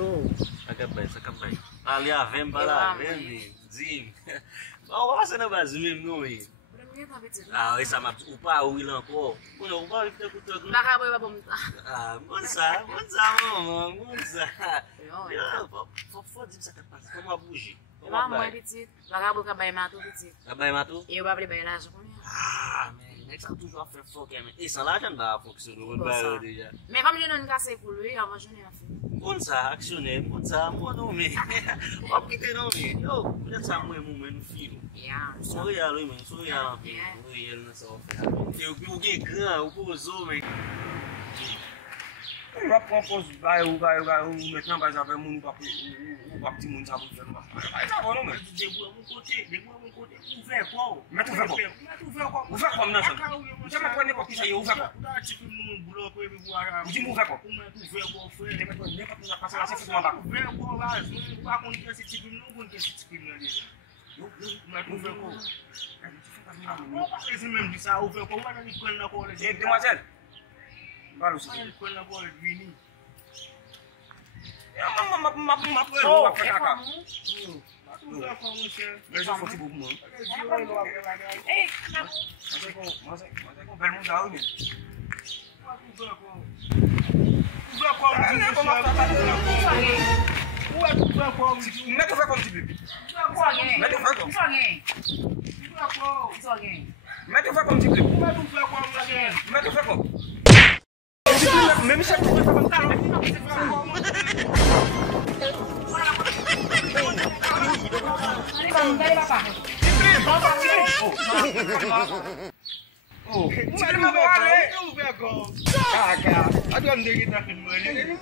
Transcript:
Yo. Acabei. Ali a vem para lá, vem, sim. Vamos fazer na base mesmo, não é? Ah, essa é o pau, o Ilan, pô. O pau ele fica com todo mundo. Baka boy babom. Ah, monsa, mamãe, monsa. Foda-se essa capacidade, como uma bugie. Uma mãe petit, baka boy kabay matou petit. Kabay matou? Eu vou abrir bem lá, já comi. Ah, man, next time toujours faire fort, man. Et ça là, j'aime pas fonctionner, on va déjà. Mais comme je n'ai pas cassé pour lui, avant je n'ai pas fait. Monsa, actionner, monsa, mon nom, mais. Pas quitter non, mais. Yo, peut-être ça, moi, mon filho. Yeah. Sorry, alors, mais sorry, alors. Oui, elle ne s'en fait pas. Et au gain grand, au beau zoo, mais. On va proposer, ou maintenant, par exemple, mon ou pas petit monde, ça vous fait mal. Ça va, non, mais. Des bois, mon côté, ouvert quoi? Mais tu fais quoi? Ouvert quoi, maintenant, ça? Je ne connais pas qui ça y est, ouvert quoi? Vous dites, ouvert quoi? Demoiselle, parle aussi. Mais je fais beaucoup moins. Même si tu fais comme ça, oh, mas não vale. Ah, cara, agora não tem que estar filmando. Ele